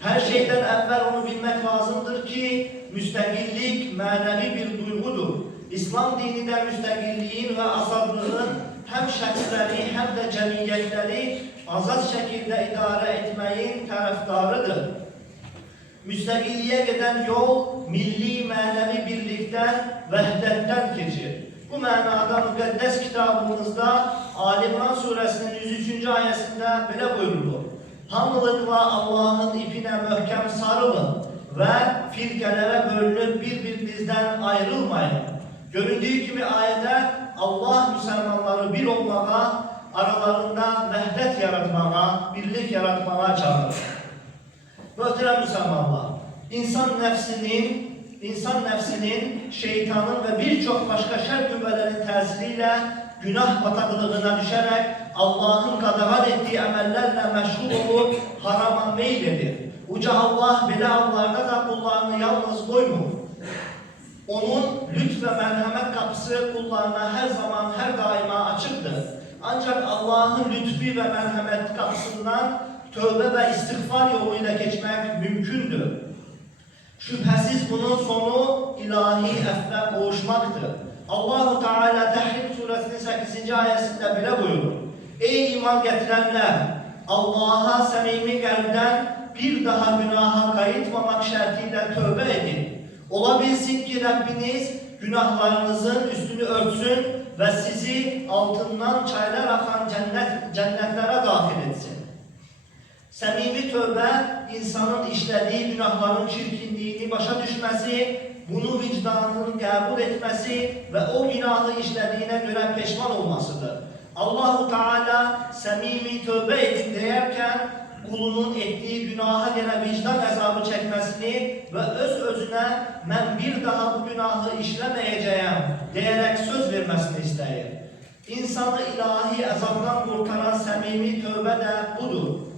Her şeyden evvel onu bilmek lazımdır ki müstakillik manevi bir duygudur. İslam dini de müstakilliğin ve azadlığın hem şəxsləri hem de cemiyetleri azad şekilde idare etmeyin taraftarıdır. Müstakilliğe giden yol milli manevi birlikten, vehdetten geçir. Bu manada müqəddəs kitabımızda Ali İmran suresinin 103. ayesinde böyle buyurulur. Hamılıkla Allah'ın ipine möhkem sarılın ve firkelere bölünüp birbirinizden ayrılmayın. Göründüğü gibi ayette Allah Müslümanları bir olmağa, aralarında vehdet yaratmağa, birlik yaratmağa çağırır. Möhtərəm Müslümanlar, insan nefsinin, şeytanın ve birçok başka şer qüvvələrin təsiriyle günah bataklığına düşerek Allah'ın qadağan ettiği əməllərlə məşğul olup harama meyl edir. Uca Allah belə hallarda da kullarını yalnız koymur. Onun lütf ve merhamet kapısı kullarına her zaman, her daima açıktır. Ancak Allah'ın lütfi ve merhamet kapısından tövbe ve istiğfar yoluyla geçmek mümkündür. Şüphesiz bunun sonu ilahi əfvə qovuşmaktır. Allah-u Teala Tahrim suresinin 8. ayesinde bile buyurur. Ey iman getirenler! Allah'a samimi kalpten bir daha günaha kayıtmamak şartıyla tövbe edin. Ola bilsin ki Rabbiniz günahlarınızın üstünü örtsün ve sizi altından çaylar akan cennetlere dahil etsin. Samimi tövbe, insanın işlediği günahların çirkinliğini başa düşmesi, bunu vicdanının kabul etmesi ve o günahı işlediğine göre peşman olmasıdır. Allah-u Teala samimi tövbe edin derken kulunun ettiği günaha göre vicdan azabı çekmesini ve özüne ben bir daha bu günahı işlemeyeceğim diyerek söz vermesini ister. İnsanı ilahi azaptan kurtaran samimi tövbe de budur.